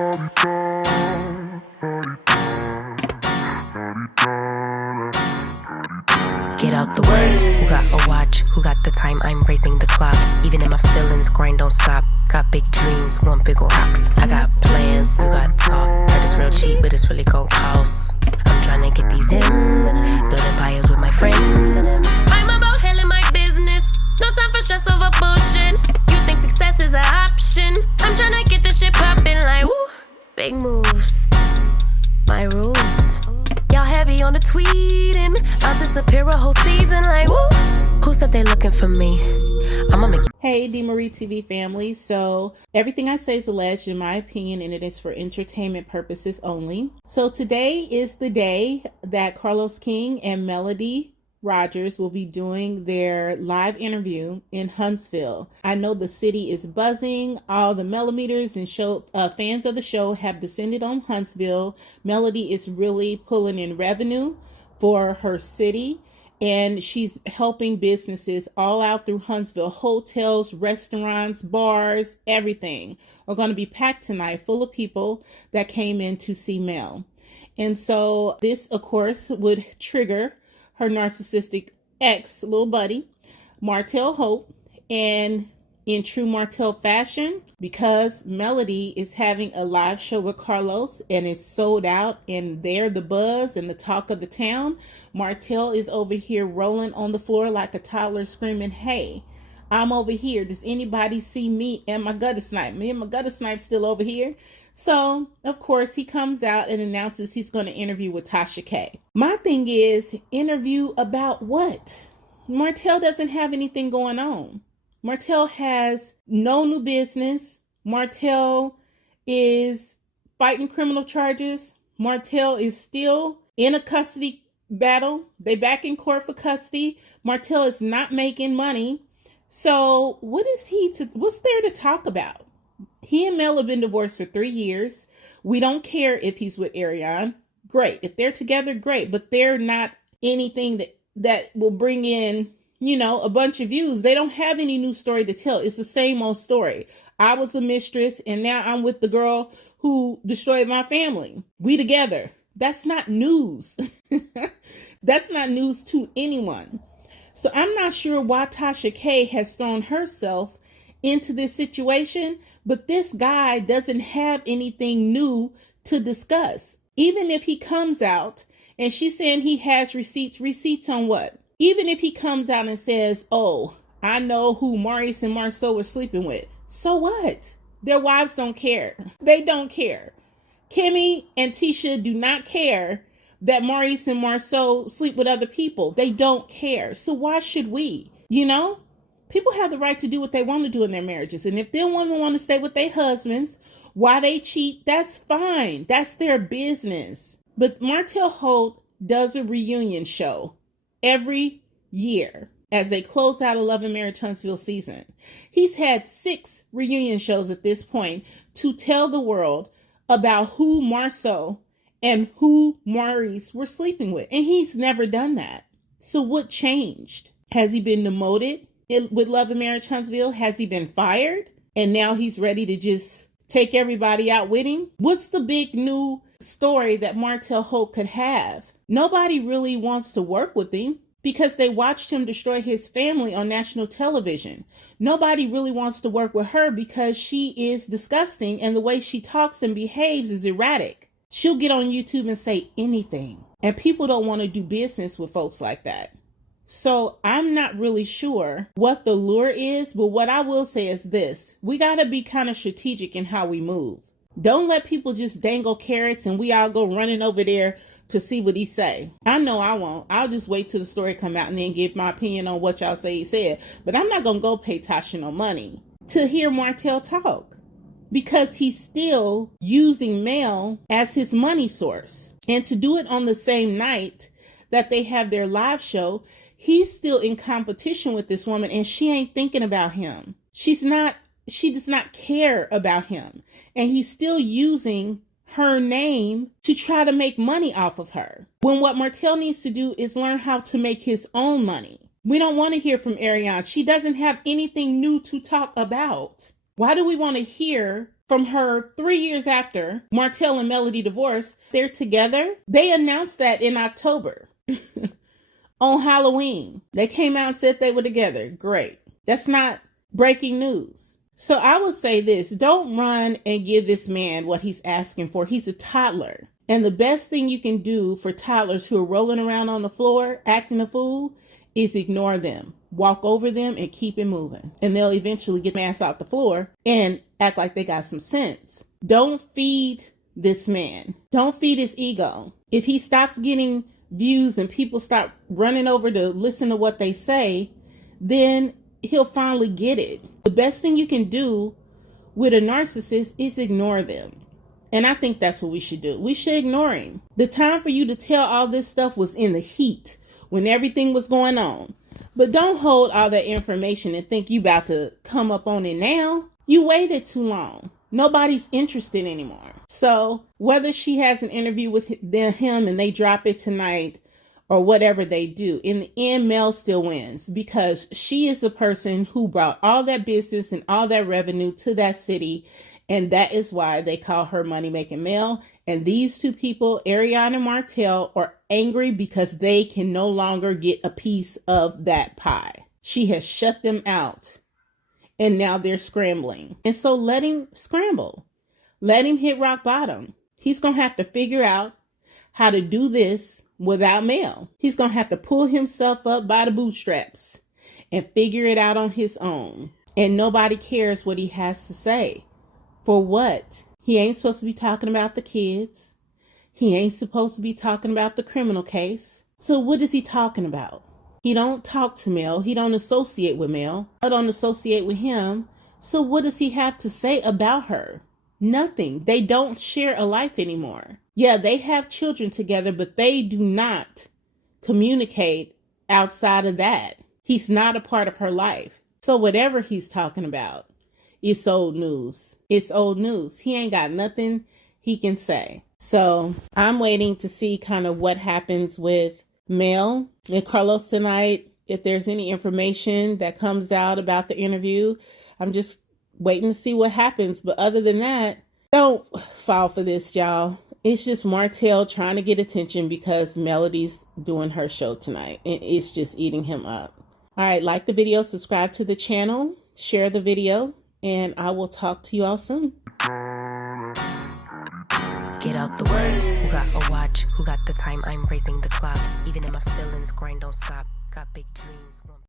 Get out the way. Who got a watch? Who got the time? I'm raising the clock. Even in my feelings, grind don't stop. Got big dreams, want big rocks. I got plans, you got talk. Heard it's real cheap, but it's really gon' cost. I'm trying to get these ends, building empires with my friends. I'm about handling my business. No time for stress over bullshit. You think success is an option? I'm trying to get this shit poppin' like woo. Big moves, my rules. Y'all heavy on the tweeting. I'll disappear a whole season like woo. Who said they looking for me? I'ma make you. Hey, DMarie TV family. So everything I say is alleged in my opinion, and it is for entertainment purposes only. So today is the day that Carlos King and Melody Rodgers will be doing their live interview in Huntsville. I know the city is buzzing. All the millimeters and fans of the show have descended on Huntsville. Melody is really pulling in revenue for her city, and she's helping businesses all out through Huntsville. Hotels, restaurants, bars, everything are going to be packed tonight, full of people that came in to see Mel. And so this, of course, would trigger her narcissistic ex, little buddy, Martell Holt. And in true Martell fashion, because Melody is having a live show with Carlos and it's sold out and they're the buzz and the talk of the town, Martell is over here rolling on the floor like a toddler screaming, hey, I'm over here. Does anybody see me and my gutter snipe? Me and my gutter snipe still over here. So, of course, he comes out and announces he's going to interview with Tasha K. My thing is, interview about what? Martell doesn't have anything going on. Martell has no new business. Martell is fighting criminal charges. Martell is still in a custody battle. They back in court for custody. Martell is not making money. So what's there to talk about? He and Mel have been divorced for 3 years. We don't care if he's with Ariane. Great. If they're together, great. But they're not anything that will bring in, a bunch of views. They don't have any new story to tell. It's the same old story. I was a mistress and now I'm with the girl who destroyed my family. We together. That's not news. That's not news to anyone. So I'm not sure why Tasha K has thrown herself into this situation, but this guy doesn't have anything new to discuss. Even if he comes out and she's saying he has receipts on what? Even if he comes out and says, oh, I know who Maurice and Marceau were sleeping with. So what? Their wives don't care. They don't care. Kimmy and Tisha do not care that Maurice and Marceau sleep with other people. They don't care. So why should we? People have the right to do what they want to do in their marriages. And if their women want to stay with their husbands while they cheat, that's fine. That's their business. But Martell Holt does a reunion show every year as they close out a Love and Marriage Huntsville season. He's had 6 reunion shows at this point to tell the world about who Marceau and who Maurice were sleeping with. And he's never done that. So what changed? Has he been demoted with Love and Marriage Huntsville? Has he been fired? And now he's ready to just take everybody out with him? What's the big new story that Martell Holt could have? Nobody really wants to work with him because they watched him destroy his family on national television. Nobody really wants to work with her because she is disgusting and the way she talks and behaves is erratic. She'll get on YouTube and say anything. And people don't want to do business with folks like that. So I'm not really sure what the lure is, but what I will say is this. We got to be kind of strategic in how we move. Don't let people just dangle carrots and we all go running over there to see what he say. I know I won't. I'll just wait till the story come out and then give my opinion on what y'all say he said. But I'm not going to go pay Tasha no money to hear Martell talk because he's still using Mel as his money source. And to do it on the same night that they have their live show, he's still in competition with this woman and she ain't thinking about him. She does not care about him. And he's still using her name to try to make money off of her. When what Martell needs to do is learn how to make his own money. We don't want to hear from Ariane. She doesn't have anything new to talk about. Why do we want to hear from her 3 years after Martell and Melody divorced. They're together. They announced that in October on Halloween. They came out and said they were together. Great. That's not breaking news. So I would say this, don't run and give this man what he's asking for. He's a toddler. And the best thing you can do for toddlers who are rolling around on the floor acting a fool is ignore them. Walk over them and keep it moving. And they'll eventually get their ass off the floor and act like they got some sense. Don't feed this man. Don't feed his ego. If he stops getting views and people stop running over to listen to what they say, then he'll finally get it. The best thing you can do with a narcissist is ignore them. And I think that's what we should do. We should ignore him. The time for you to tell all this stuff was in the heat when everything was going on. But don't hold all that information and think you about to come up on it now. You waited too long. Nobody's interested anymore. So whether she has an interview with him and they drop it tonight or whatever they do, in the end, Mel still wins because she is the person who brought all that business and all that revenue to that city. And that is why they call her Money Making Mel. And these two people, Ariana and Martell, are angry because they can no longer get a piece of that pie. She has shut them out. And now they're scrambling. And so let him scramble. Let him hit rock bottom. He's going to have to figure out how to do this without Mel. He's going to have to pull himself up by the bootstraps and figure it out on his own. And nobody cares what he has to say. For what? He ain't supposed to be talking about the kids. He ain't supposed to be talking about the criminal case. So what is he talking about? He don't talk to Mel. He don't associate with Mel. I don't associate with him. So what does he have to say about her? Nothing. They don't share a life anymore. Yeah, they have children together, but they do not communicate outside of that. He's not a part of her life. So whatever he's talking about, it's old news. It's old news. He ain't got nothing he can say. So I'm waiting to see kind of what happens with Mel and Carlos tonight. If there's any information that comes out about the interview, I'm just waiting to see what happens. But other than that, don't fall for this, y'all. It's just Martell trying to get attention because Melody's doing her show tonight. And it's just eating him up. All right, like the video, subscribe to the channel, share the video, and I will talk to you all soon. Get out the way. Who got a watch? Who got the time? I'm raising the clock. Even if my feelings grind don't stop. Got big dreams.